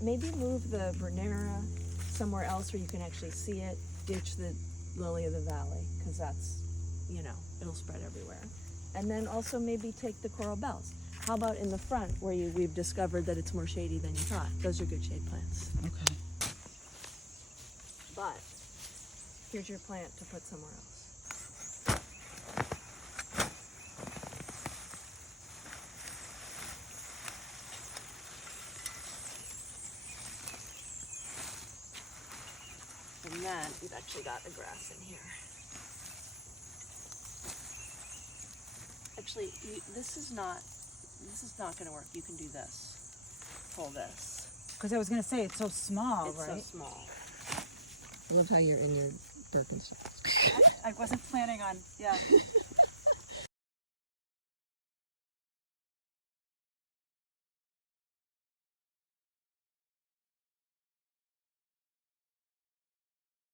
Maybe move the Bernera somewhere else where you can actually see it. Ditch the lily of the valley, because that's, it'll spread everywhere. And then also maybe take the coral bells. How about in the front where we've discovered that it's more shady than you thought? Those are good shade plants. Okay. But here's your plant to put somewhere else. And then we've actually got the grass in here. Actually, this is not going to work. You can do this. Pull this. Because I was going to say, it's so small, It's right? so small. I love how you're in your Birkenstocks. I wasn't planning on,